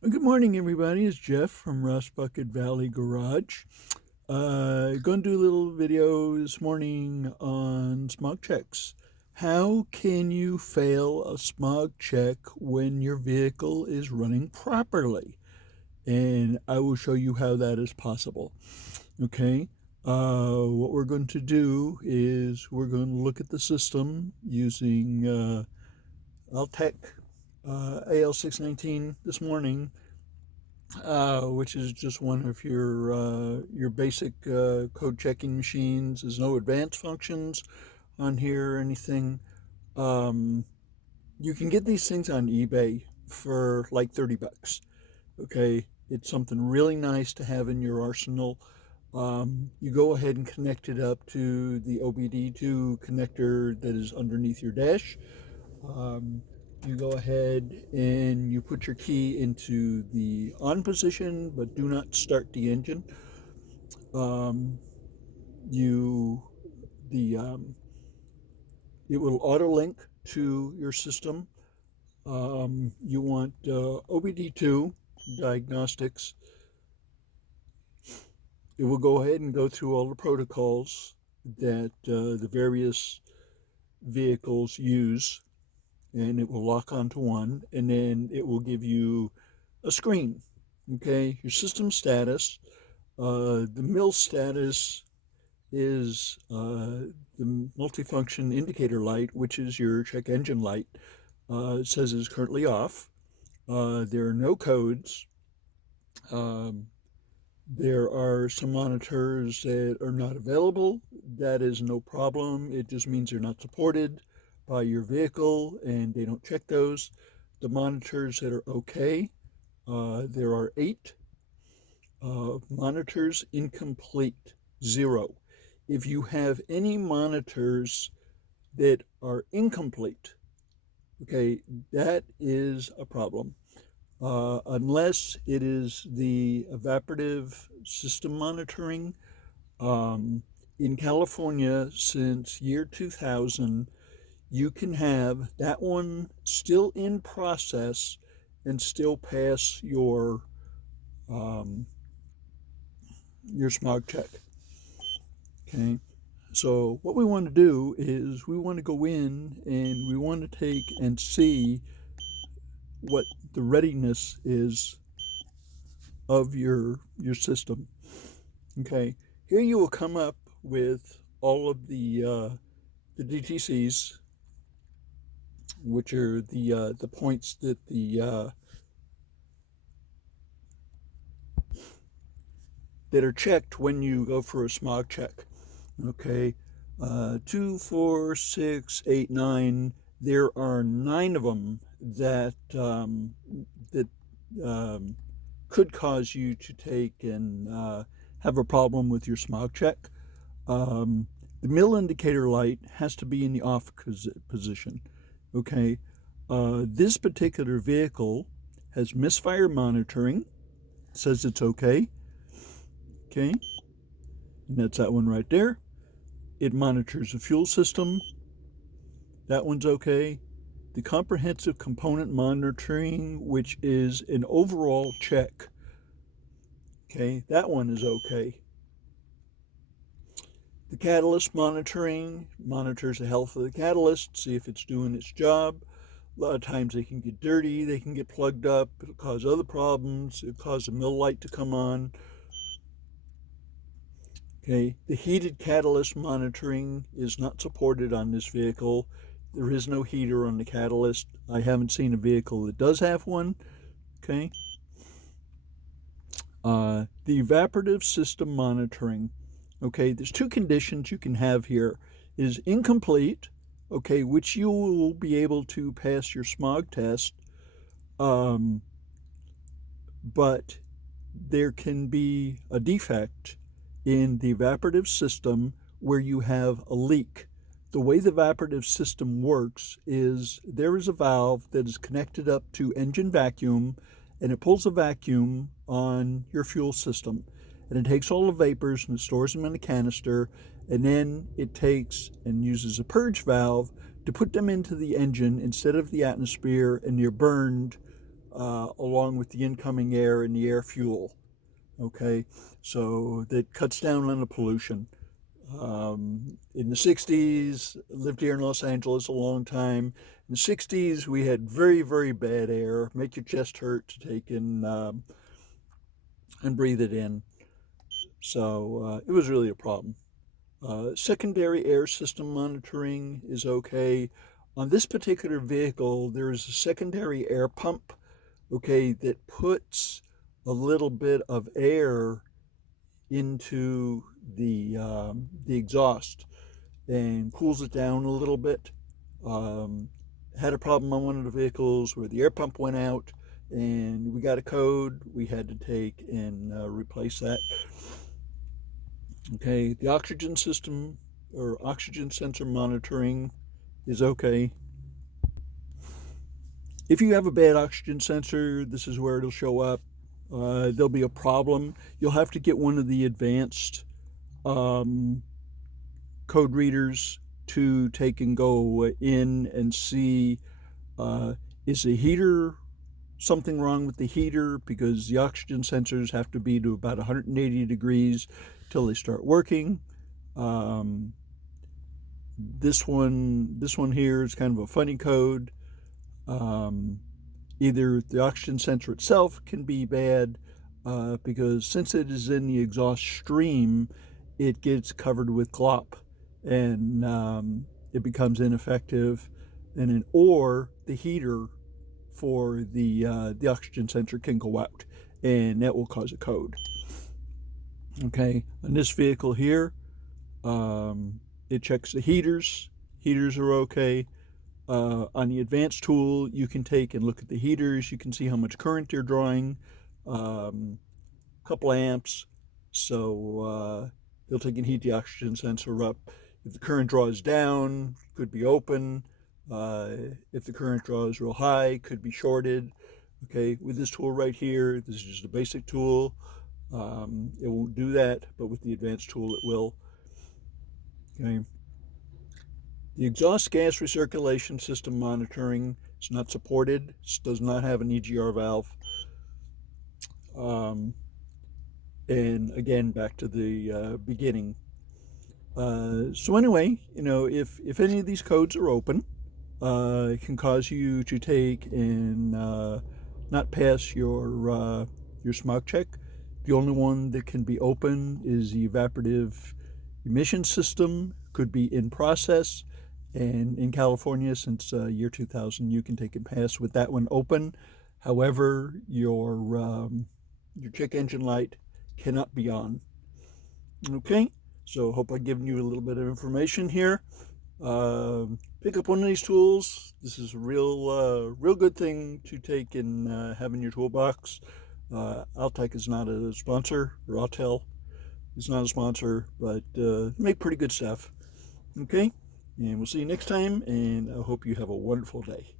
Well, good morning, everybody. It's Jeff from Rust Bucket Valley Garage. Going to do a little video this morning on smog checks. How can you fail a smog check when your vehicle is running properly? And I will show you how that is possible. Okay. What we're going to do is we're going to look at the system using Altec AL619 this morning, which is just one of your basic code checking machines. There's no advanced functions on here or anything. Um, you can get these things on eBay for like $30. Okay, it's something really nice to have in your arsenal. You go ahead and connect it up to the OBD2 connector that is underneath your dash. Um, you go ahead and you put your key into the on position, but do not start the engine. Um, you the It will auto link to your system. You want OBD2 Diagnostics. It will go ahead and go through all the protocols that the various vehicles use, and it will lock onto one, and then it will give you a screen. Okay, your system status. The mill status is the multifunction indicator light, which is your check engine light. It says it's currently off. There are no codes. Um, there are some monitors that are not available. That is no problem. It just means they're not supported by your vehicle and they don't check those. The monitors that are okay, there are 8. Monitors incomplete, 0. If you have any monitors that are incomplete, okay, that is a problem. Unless it is the evaporative system monitoring. In California, since year 2000, you can have that one still in process and still pass um, your smog check. Okay. So what we want to do is we want to go in and we want to take and see what the readiness is of your system. Okay. Here you will come up with all of the DTCs, which are the points that that are checked when you go for a smog check. Okay, 2, 4, 6, 8, 9. There are 9 of them that could cause you to take and have a problem with your smog check. Um, the mill indicator light has to be in the off position. Okay, this particular vehicle has misfire monitoring. Says it's okay. Okay, and that's that one right there. It monitors the fuel system. That one's okay. The comprehensive component monitoring, which is an overall check. Okay, that one is okay. The catalyst monitoring monitors the health of the catalyst, see if it's doing its job. A lot of times they can get dirty, they can get plugged up, it'll cause other problems, it'll cause the mill light to come on. Okay, the heated catalyst monitoring is not supported on this vehicle. There is no heater on the catalyst. I haven't seen a vehicle that does have one. Okay. The evaporative system monitoring. Okay, there's 2 conditions you can have here. Is incomplete, okay, which you will be able to pass your smog test, but there can be a defect in the evaporative system where you have a leak. The way the evaporative system works is there is a valve that is connected up to engine vacuum, and it pulls a vacuum on your fuel system. And it takes all the vapors and it stores them in a canister, and then it takes and uses a purge valve to put them into the engine instead of the atmosphere, and you're burned along with the incoming air and the air fuel. Okay, so that cuts down on the pollution. In the 60s, lived here in Los Angeles a long time. In the 60s, we had very, very bad air, make your chest hurt to take in and breathe it in. So it was really a problem. Secondary air system monitoring is okay. On this particular vehicle, there is a secondary air pump, okay, that puts a little bit of air into the exhaust and cools it down a little bit. Had a problem on one of the vehicles where the air pump went out, and we got a code we had to take and replace that. Okay, the oxygen system or oxygen sensor monitoring is okay. If you have a bad oxygen sensor, this is where it'll show up. There'll be a problem. You'll have to get one of the advanced code readers to take and go in and see, is the heater something wrong with the heater, because the oxygen sensors have to be to about 180 degrees till they start working. This one here is kind of a funny code. Either the oxygen sensor itself can be bad, because since it is in the exhaust stream, it gets covered with glop, and it becomes ineffective. And then, or the heater for the oxygen sensor can go out, and that will cause a code. Okay, on this vehicle here, it checks the heaters. Heaters are okay. On the advanced tool, you can take and look at the heaters. You can see how much current they're drawing, a couple amps. So they'll take and heat the oxygen sensor up. If the current draws down, could be open. If the current draws real high, could be shorted. Okay, with this tool right here, this is just a basic tool. It won't do that, but with the advanced tool, it will. Okay. The exhaust gas recirculation system monitoring is not supported. It does not have an EGR valve. And again, back to the beginning. So anyway, if any of these codes are open, it can cause you to take and not pass your smog check. The only one that can be open is the evaporative emission system. Could be in process. And in California, since year 2000, you can take and pass with that one open. However, your check engine light cannot be on. Okay, so hope I've given you a little bit of information here. Pick up one of these tools. This is a real good thing to take and have in your toolbox. Altec is not a sponsor, or Autel is not a sponsor, but make pretty good stuff. Okay, and we'll see you next time, and I hope you have a wonderful day.